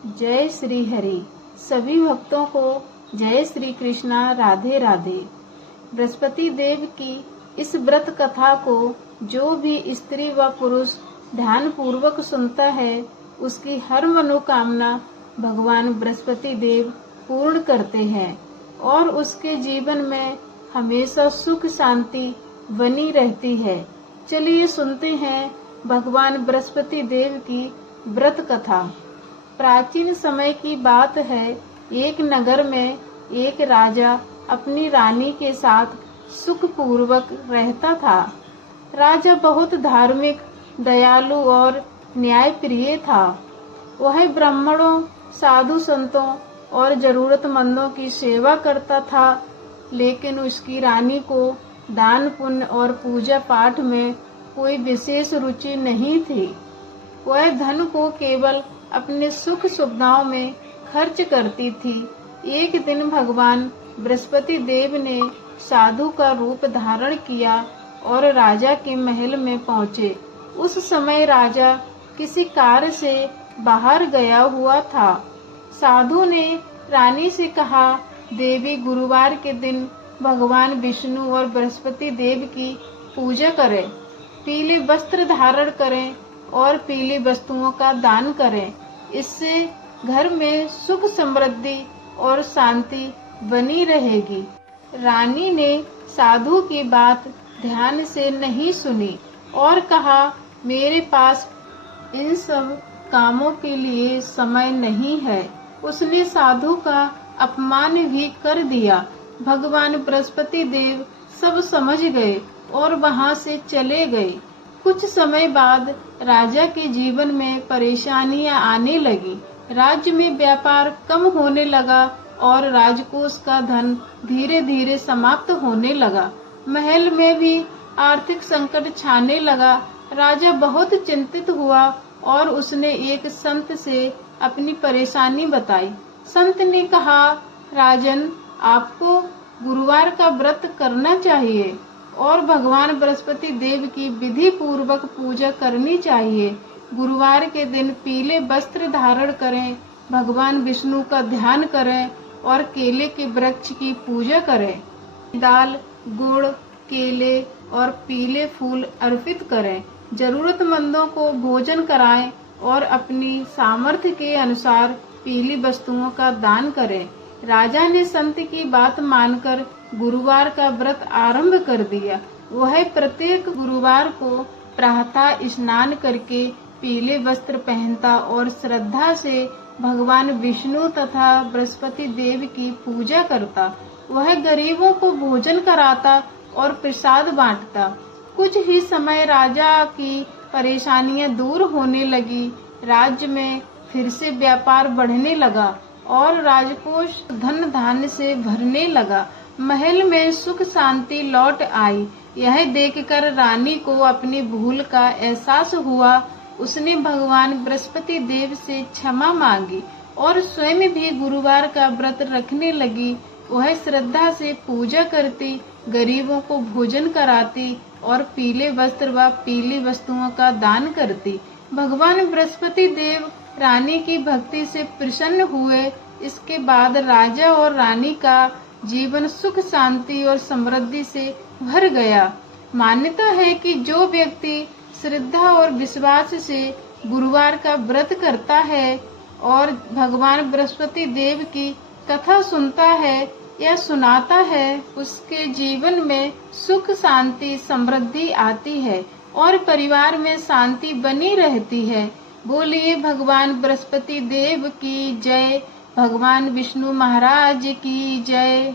जय श्री हरि। सभी भक्तों को जय श्री कृष्णा, राधे राधे। बृहस्पति देव की इस व्रत कथा को जो भी स्त्री व पुरुष ध्यान पूर्वक सुनता है, उसकी हर मनोकामना भगवान बृहस्पति देव पूर्ण करते हैं और उसके जीवन में हमेशा सुख शांति बनी रहती है। चलिए सुनते हैं भगवान बृहस्पति देव की व्रत कथा। प्राचीन समय की बात है। एक नगर में एक राजा अपनी रानी के साथ सुख पूर्वक रहता था। राजा बहुत धार्मिक, दयालु और न्यायप्रिय था। वह ब्राह्मणों, साधु संतों और जरूरतमंदों की सेवा करता था, लेकिन उसकी रानी को दान पुण्य और पूजा पाठ में कोई विशेष रुचि नहीं थी। वह धन को केवल अपने सुख सुविधाओं में खर्च करती थी। एक दिन भगवान बृहस्पति देव ने साधु का रूप धारण किया और राजा के महल में पहुँचे। उस समय राजा किसी कार्य से बाहर गया हुआ था। साधु ने रानी से कहा, देवी गुरुवार के दिन भगवान विष्णु और बृहस्पति देव की पूजा करें, पीले वस्त्र धारण करें और पीली वस्तुओं का दान करें। इससे घर में सुख समृद्धि और शांति बनी रहेगी। रानी ने साधु की बात ध्यान से नहीं सुनी और कहा, मेरे पास इन सब कामों के लिए समय नहीं है। उसने साधु का अपमान भी कर दिया। भगवान बृहस्पति देव सब समझ गए और वहां से चले गए। कुछ समय बाद राजा के जीवन में परेशानियां आने लगी। राज्य में व्यापार कम होने लगा और राजकोष का धन धीरे धीरे समाप्त होने लगा। महल में भी आर्थिक संकट छाने लगा। राजा बहुत चिंतित हुआ और उसने एक संत से अपनी परेशानी बताई। संत ने कहा, राजन, आपको गुरुवार का व्रत करना चाहिए और भगवान बृहस्पति देव की विधि पूर्वक पूजा करनी चाहिए। गुरुवार के दिन पीले वस्त्र धारण करें, भगवान विष्णु का ध्यान करें और केले के वृक्ष की पूजा करें। दाल, गुड़, केले और पीले फूल अर्पित करें। जरूरतमंदों को भोजन कराएं और अपनी सामर्थ्य के अनुसार पीली वस्तुओं का दान करें। राजा ने संत की बात मानकर गुरुवार का व्रत आरंभ कर दिया। वह प्रत्येक गुरुवार को प्रातः स्नान करके पीले वस्त्र पहनता और श्रद्धा से भगवान विष्णु तथा बृहस्पति देव की पूजा करता। वह गरीबों को भोजन कराता और प्रसाद बांटता। कुछ ही समय राजा की परेशानियां दूर होने लगी। राज्य में फिर से व्यापार बढ़ने लगा और राजकोष धन धान्य से भरने लगा। महल में सुख शांति लौट आई। यह देखकर रानी को अपनी भूल का एहसास हुआ। उसने भगवान बृहस्पति देव से क्षमा मांगी और स्वयं भी गुरुवार का व्रत रखने लगी। वह श्रद्धा से पूजा करती, गरीबों को भोजन कराती और पीले वस्त्र व पीली वस्तुओं का दान करती। भगवान बृहस्पति देव रानी की भक्ति से प्रसन्न हुए। इसके बाद राजा और रानी का जीवन सुख शांति और समृद्धि से भर गया। मान्यता है कि जो व्यक्ति श्रद्धा और विश्वास से गुरुवार का व्रत करता है और भगवान बृहस्पति देव की कथा सुनता है या सुनाता है, उसके जीवन में सुख शांति समृद्धि आती है और परिवार में शांति बनी रहती है। बोलिए भगवान बृहस्पति देव की जय। भगवान विष्णु महाराज की जय।